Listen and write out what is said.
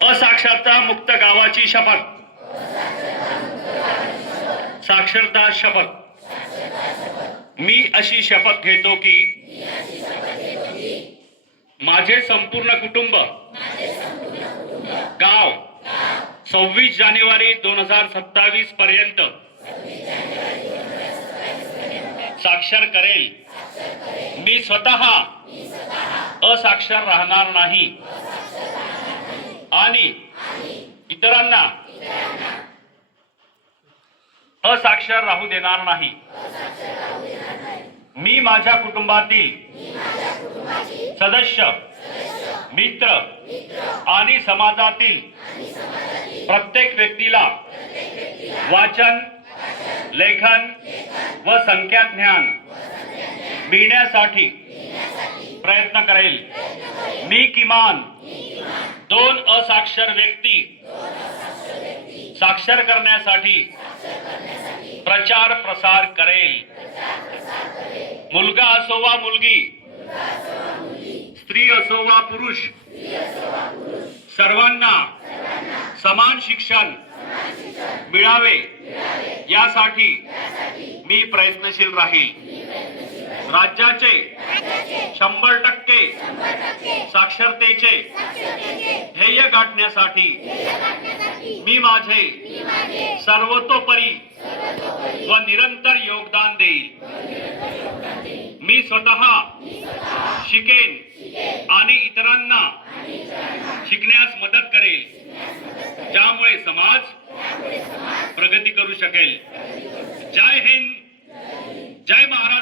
असाक्षरता मुक्त गावाची शपथ. साक्षरता शपथ. मी अशी शपथ घेतो की माझे संपूर्ण कुटुंब गाव 26 जानेवारी 2027 पर्यंत साक्षर करेल. मी स्वतः असाक्षर राहणार नाही आणि इतरांना असाक्षर राहू देणार नाही. मी माझ्या कुटुंबातील सदस्य, मित्र आणि समाजातील प्रत्येक व्यक्तीला वाचन, लेखन व संख्या ज्ञान मिळण्यासाठी प्रयत्न करेल. मी किमान 2 असाक्षर व्यक्ती साक्षर करण्यासाठी प्रचार प्रसार करेल. मुलगा असो वा मुलगी, स्त्री असो वा पुरुष, सर्वांना समान शिक्षण मिळावे यासाठी मी प्रयत्नशील राहील. राज्याचे 100% साक्षरतेचे ध्येय गाठण्यासाठी मी माझे सर्वतोपरी व निरंतर योगदान देईल. मी स्वतः शिकेन आणि इतरांना शिकण्यास मदत करेल, ज्यामुळे समाज प्रगती करू शकेल. जय हिंद, जय महाराष्ट्र.